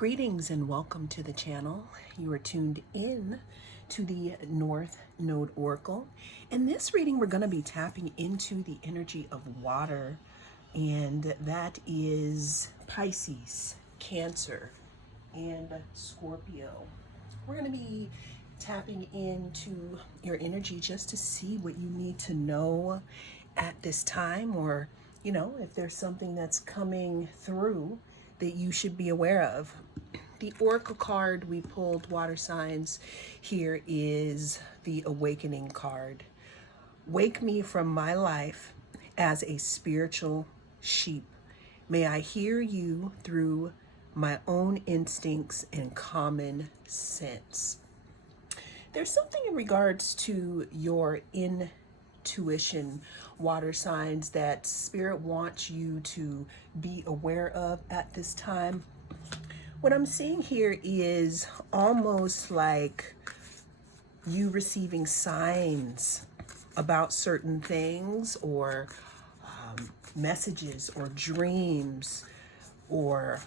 Greetings and welcome to the channel. You are tuned in to the North Node Oracle. In this reading, we're going to be tapping into the energy of water, and that is Pisces, Cancer, and Scorpio. We're going to be tapping into your energy just to see what you need to know at this time, or if there's something that's coming through that you should be aware of. The oracle card we pulled, water signs, here is the awakening card. Wake me from my life as a spiritual sheep. May I hear you through my own instincts and common sense. There's something in regards to your intuition, water signs, that Spirit wants you to be aware of at this time. What I'm seeing here is almost like you receiving signs about certain things, or messages or dreams, or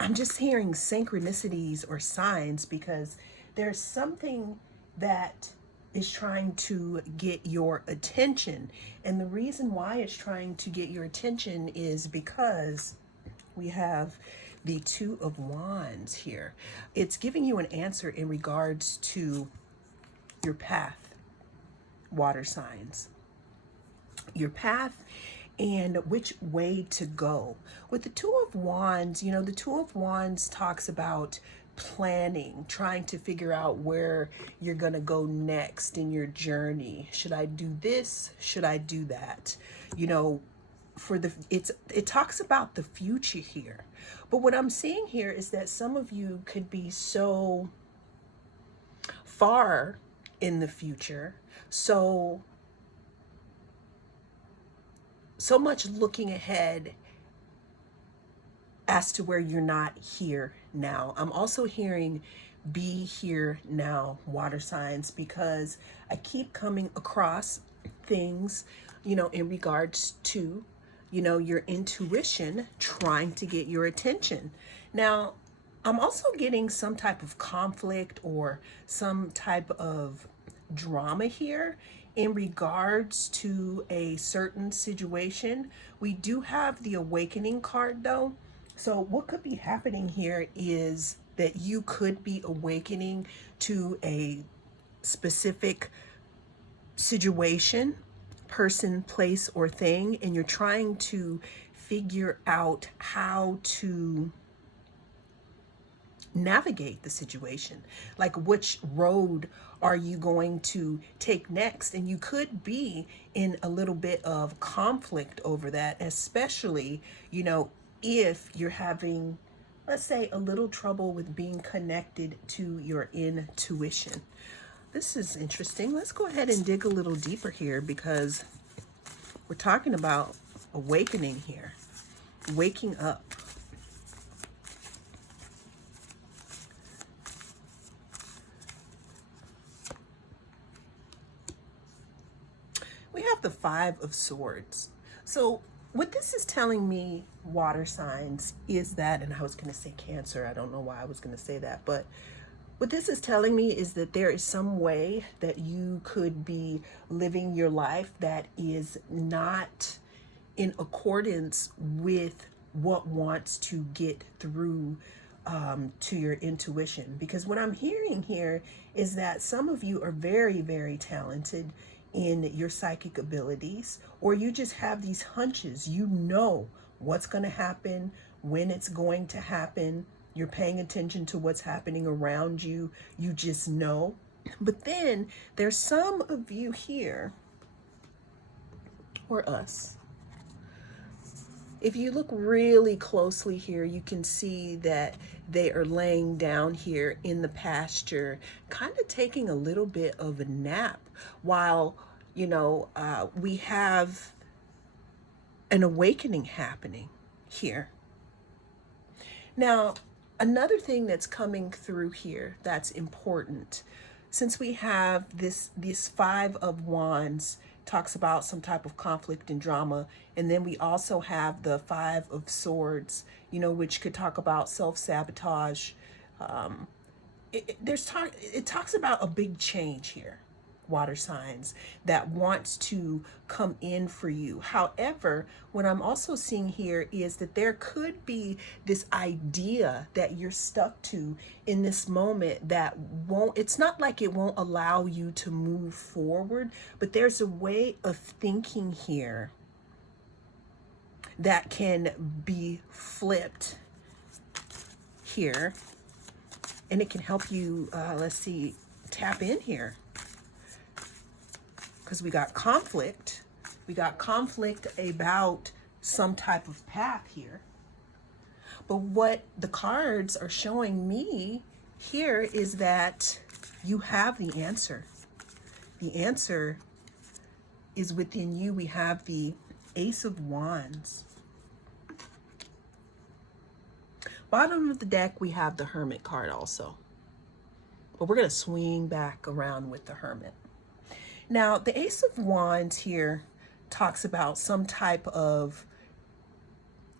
I'm just hearing synchronicities or signs, because there's something that is trying to get your attention. And the reason why it's trying to get your attention is because we have the Two of Wands here. It's giving you an answer in regards to your path, water signs. Your path and which way to go. With the Two of Wands, the Two of Wands talks about planning, trying to figure out where you're going to go next in your journey. Should I do this? Should I do that? It talks about the future here. But what I'm seeing here is that some of you could be so far in the future, so much looking ahead as to where you're not here now. I'm also hearing be here now, water signs, because I keep coming across things, in regards to, your intuition trying to get your attention. Now, I'm also getting some type of conflict or some type of drama here in regards to a certain situation. We do have the awakening card though. So what could be happening here is that you could be awakening to a specific situation, person, place, or thing, and you're trying to figure out how to navigate the situation. Like, which road are you going to take next? And you could be in a little bit of conflict over that, especially, if you're having, let's say, a little trouble with being connected to your intuition. This is interesting. Let's go ahead and dig a little deeper here, because we're talking about awakening here, waking up. We have the Five of Swords. So what this is telling me, water signs, is that, and I was going to say Cancer, I don't know why I was going to say that, but what this is telling me is that there is some way that you could be living your life that is not in accordance with what wants to get through to your intuition. Because what I'm hearing here is that some of you are very, very talented in your psychic abilities, or you just have these hunches. You know what's going to happen, when it's going to happen. You're paying attention to what's happening around you. You just know. But then there's some of you here, or us. If you look really closely here, you can see that they are laying down here in the pasture, kind of taking a little bit of a nap, while, we have an awakening happening here. Now, another thing that's coming through here that's important, since we have this Five of Wands talks about some type of conflict and drama. And then we also have the Five of Swords, which could talk about self-sabotage. It talks about a big change here, water signs, that wants to come in for you. However, what I'm also seeing here is that there could be this idea that you're stuck to in this moment that it's not like it won't allow you to move forward, but there's a way of thinking here that can be flipped here, and it can help you, let's see, tap in here. Because we got conflict. We got conflict about some type of path here. But what the cards are showing me here is that you have the answer. The answer is within you. We have the Ace of Wands. Bottom of the deck, we have the Hermit card also. But we're going to swing back around with the Hermit. Now, the Ace of Wands here talks about some type of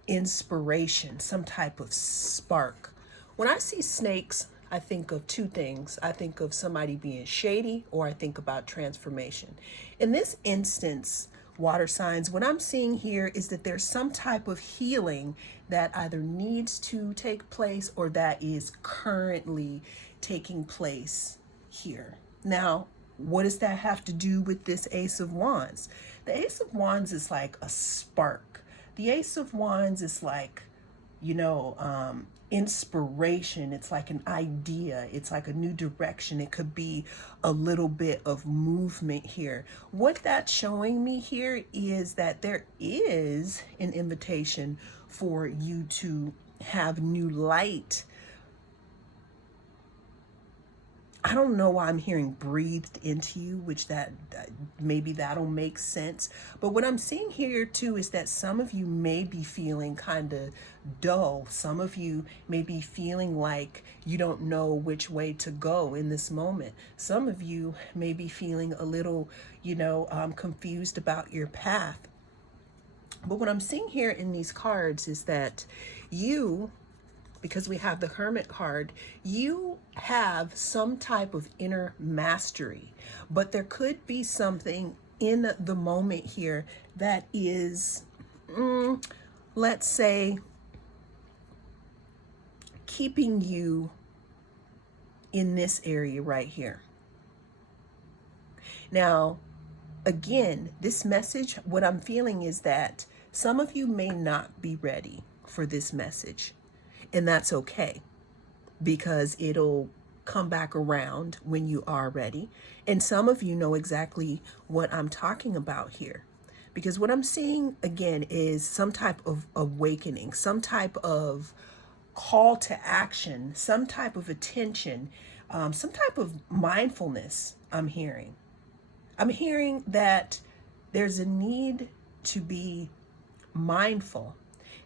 inspiration, some type of spark. When I see snakes, I think of two things. I think of somebody being shady, or I think about transformation. In this instance, water signs, what I'm seeing here is that there's some type of healing that either needs to take place or that is currently taking place here. Now, what does that have to do with this Ace of Wands? The Ace of Wands is like a spark. The Ace of Wands is like, inspiration. It's like an idea. It's like a new direction. It could be a little bit of movement here. What that's showing me here is that there is an invitation for you to have new light. I don't know why I'm hearing breathed into you, which that maybe that'll make sense. But what I'm seeing here too is that some of you may be feeling kind of dull. Some of you may be feeling like you don't know which way to go in this moment. Some of you may be feeling a little, confused about your path. But what I'm seeing here in these cards is that because we have the Hermit card, you have some type of inner mastery, but there could be something in the moment here that is, let's say, keeping you in this area right here. Now, again, this message, what I'm feeling is that some of you may not be ready for this message. And that's okay, because it'll come back around when you are ready. And some of you know exactly what I'm talking about here, because what I'm seeing again is some type of awakening, some type of call to action, some type of attention, some type of mindfulness. I'm hearing that there's a need to be mindful,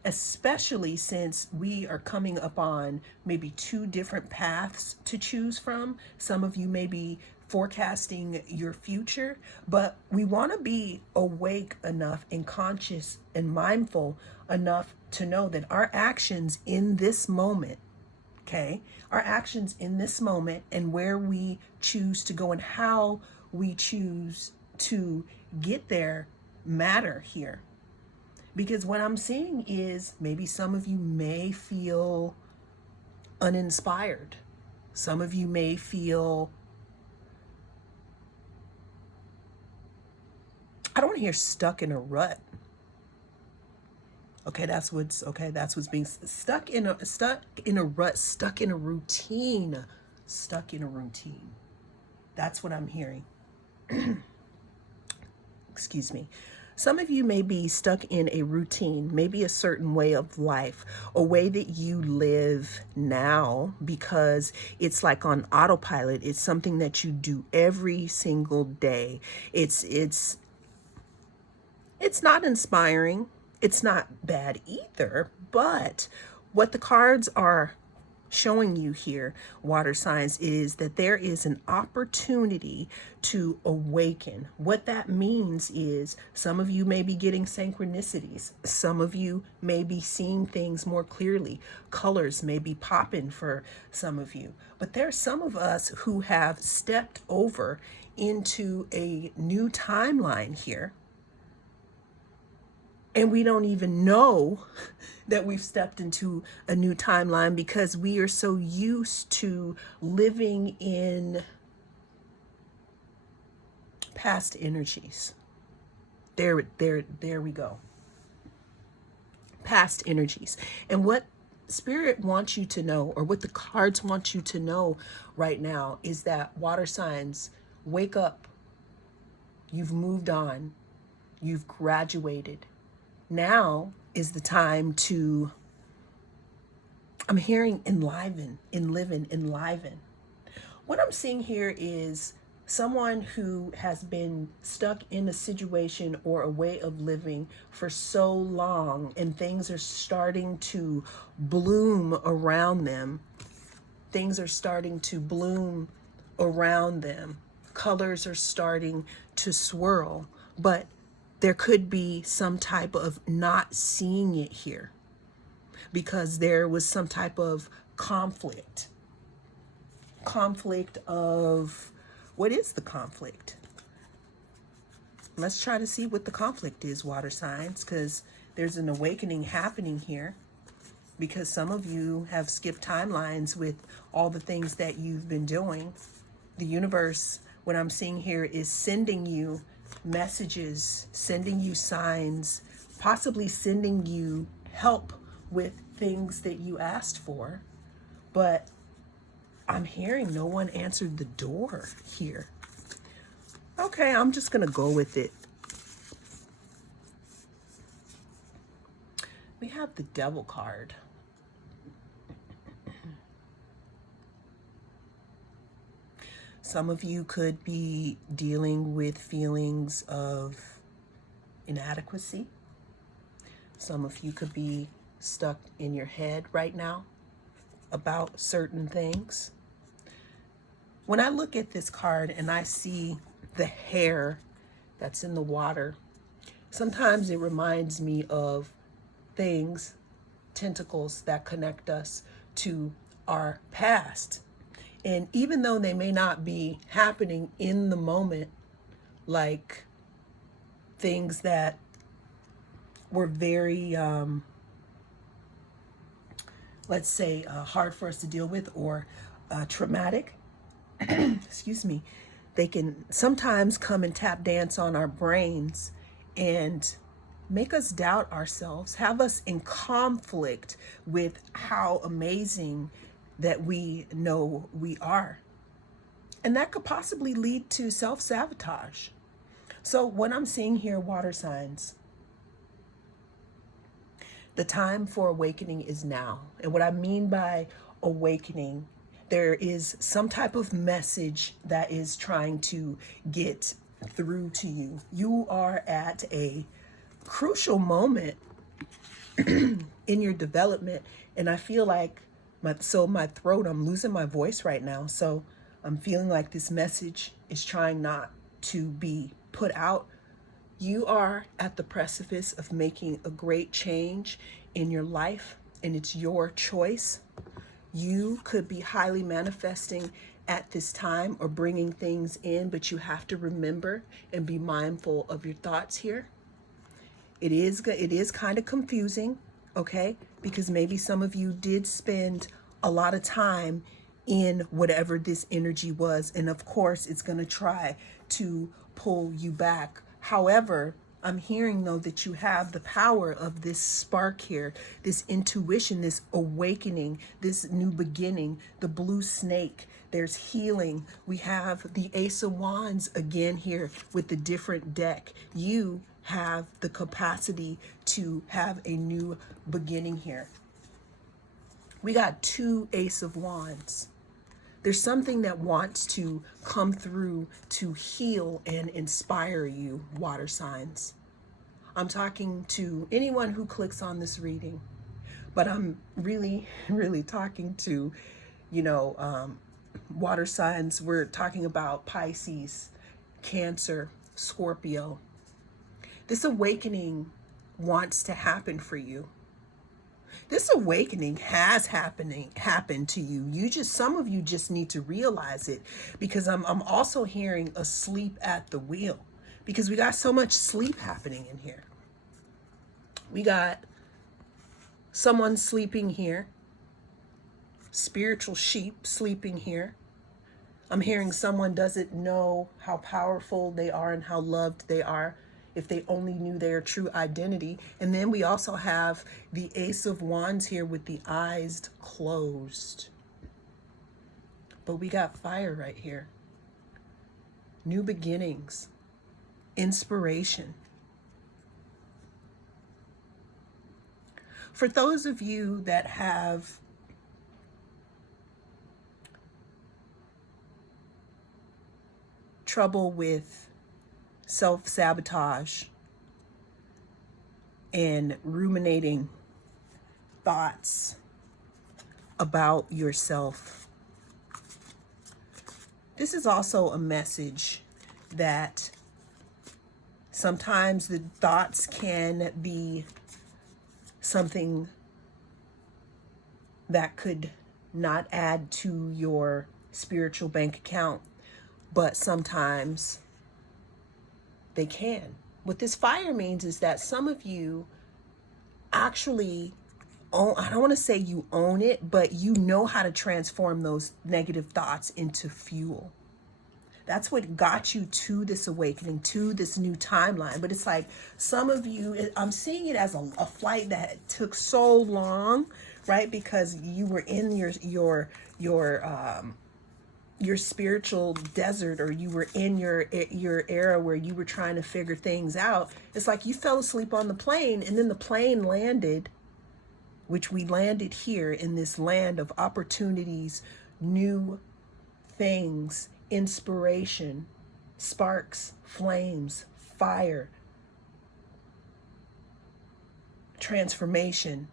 especially since we are coming upon maybe two different paths to choose from. Some of you may be forecasting your future, but we want to be awake enough and conscious and mindful enough to know that our actions in this moment, our actions in this moment and where we choose to go and how we choose to get there matter here. Because what I'm seeing is maybe some of you may feel uninspired. Some of you may feel, I don't want to hear stuck in a rut. That's what's being stuck in a rut, stuck in a routine. That's what I'm hearing. Excuse me. Some of you may be stuck in a routine, maybe a certain way of life, a way that you live now, because it's like on autopilot. It's something that you do every single day. It's not inspiring. It's not bad either. But what the cards are showing you here, water signs, is that there is an opportunity to awaken. What that means is some of you may be getting synchronicities. Some of you may be seeing things more clearly. Colors may be popping for some of you. But there's some of us who have stepped over into a new timeline here, and we don't even know that we've stepped into a new timeline because we are so used to living in past energies. There we go. Past energies. And what Spirit wants you to know, or what the cards want you to know right now, is that water signs, wake up. You've moved on. You've graduated. Now is the time to, I'm hearing enliven, enliven. What I'm seeing here is someone who has been stuck in a situation or a way of living for so long, and things are starting to bloom around them. Things are starting to bloom around them. Colors are starting to swirl, but there could be some type of not seeing it here because there was some type of conflict. Conflict of, what is the conflict? Let's try to see what the conflict is, water signs, because there's an awakening happening here, because some of you have skipped timelines with all the things that you've been doing. The universe, what I'm seeing here, is sending you messages, sending you signs, possibly sending you help with things that you asked for. But I'm hearing no one answered the door here. Okay, I'm just going to go with it. We have the Devil card. Some of you could be dealing with feelings of inadequacy. Some of you could be stuck in your head right now about certain things. When I look at this card and I see the hair that's in the water, sometimes it reminds me of things, tentacles that connect us to our past. And even though they may not be happening in the moment, like things that were very, let's say, hard for us to deal with, or traumatic, excuse me, they can sometimes come and tap dance on our brains and make us doubt ourselves, have us in conflict with how amazing that we know we are. And that could possibly lead to self-sabotage. So what I'm seeing here, water signs, the time for awakening is now. And what I mean by awakening, there is some type of message that is trying to get through to you. You are at a crucial moment in your development. And I feel like my throat, I'm losing my voice right now. So I'm feeling like this message is trying not to be put out. You are at the precipice of making a great change in your life, and it's your choice. You could be highly manifesting at this time or bringing things in, but you have to remember and be mindful of your thoughts here. It is kind of confusing, okay? Because maybe some of you did spend a lot of time in whatever this energy was. And of course, it's going to try to pull you back. However, I'm hearing, though, that you have the power of this spark here, this intuition, this awakening, this new beginning, the blue snake. There's healing. We have the Ace of Wands again here with the different deck. You have the capacity to have a new beginning here. We got two Ace of Wands. There's something that wants to come through to heal and inspire you, water signs. I'm talking to anyone who clicks on this reading. But I'm really, really talking to, you know, water signs. We're talking about Pisces, Cancer, Scorpio. This awakening wants to happen for you. This awakening has happened to you. Some of you just need to realize it, because I'm also hearing a sleep at the wheel, because we got so much sleep happening in here. We got someone sleeping here, spiritual sheep sleeping here. I'm hearing someone doesn't know how powerful they are and how loved they are if they only knew their true identity. And then we also have the Ace of Wands here with the eyes closed. But we got fire right here. New beginnings, inspiration. For those of you that have trouble with self-sabotage and ruminating thoughts about yourself, this is also a message that sometimes the thoughts can be something that could not add to your spiritual bank account, but sometimes they can. What this fire means is that some of you actually own, I don't want to say you own it, but you know how to transform those negative thoughts into fuel. That's what got you to this awakening, to this new timeline. But it's like some of you, I'm seeing it as a flight that took so long, right? Because you were in your spiritual desert, or you were in your era where you were trying to figure things out. It's like you fell asleep on the plane, and then the plane landed, which we landed here in this land of opportunities, new things, inspiration, sparks, flames, fire, transformation.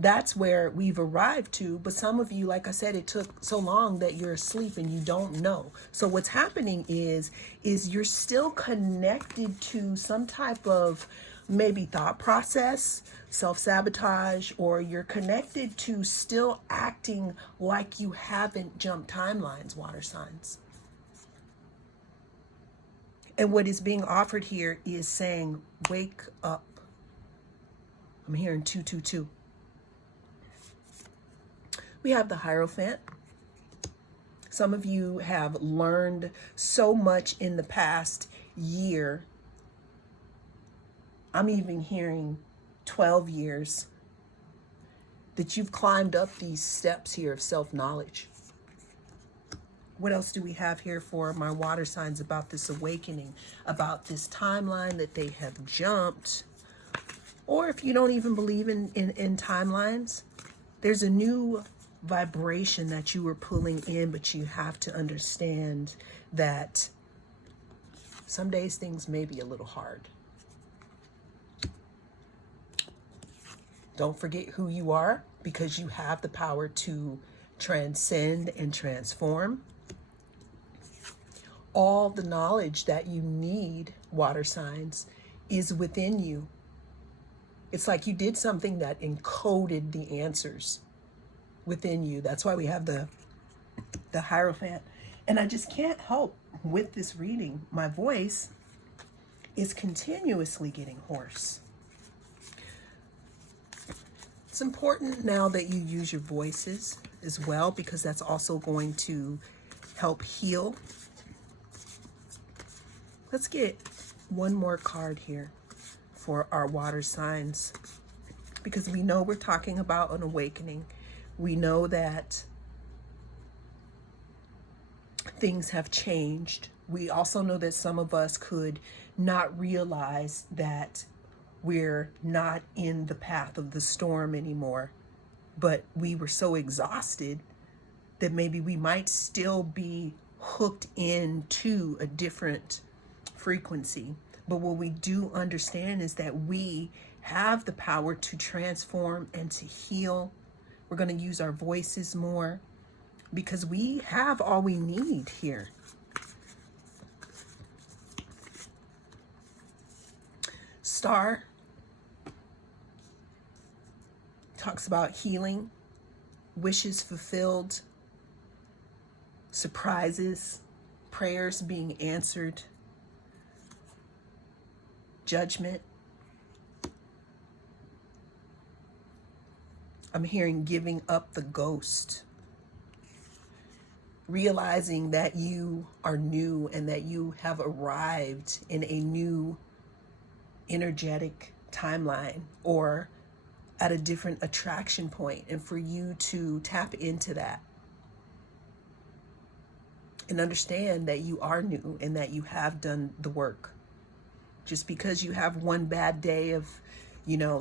That's where we've arrived to. But some of you, like I said, it took so long that you're asleep and you don't know. So what's happening is you're still connected to some type of maybe thought process, self-sabotage, or you're connected to still acting like you haven't jumped timelines, water signs. And what is being offered here is saying, wake up. I'm hearing 222. We have the Hierophant. Some of you have learned so much in the past year. I'm even hearing 12 years that you've climbed up these steps here of self-knowledge. What else do we have here for my water signs about this awakening, about this timeline that they have jumped? Or if you don't even believe in timelines, there's a new vibration that you were pulling in, but you have to understand that some days things may be a little hard. Don't forget who you are, because you have the power to transcend and transform. All the knowledge that you need, water signs, is within you. It's like you did something that encoded the answers within you. That's why we have the Hierophant. And I just can't help with this reading. My voice is continuously getting hoarse. It's important now that you use your voices as well, because that's also going to help heal. Let's get one more card here for our water signs, because we know we're talking about an awakening. We know that things have changed. We also know that some of us could not realize that we're not in the path of the storm anymore, but we were so exhausted that maybe we might still be hooked into a different frequency. But what we do understand is that we have the power to transform and to heal. We're going to use our voices more because we have all we need here. Star talks about healing, wishes fulfilled, surprises, prayers being answered, judgment. I'm hearing giving up the ghost, realizing that you are new and that you have arrived in a new energetic timeline or at a different attraction point, and for you to tap into that and understand that you are new and that you have done the work. Just because you have one bad day of,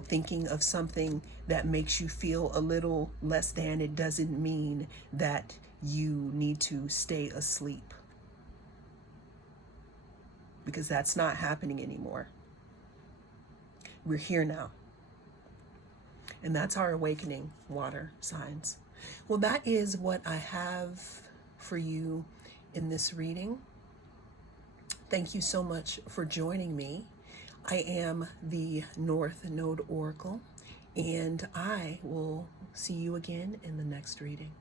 thinking of something that makes you feel a little less than, it doesn't mean that you need to stay asleep, because that's not happening anymore. We're here now. And that's our awakening, water signs. Well, that is what I have for you in this reading. Thank you so much for joining me. I am the North Node Oracle, and I will see you again in the next reading.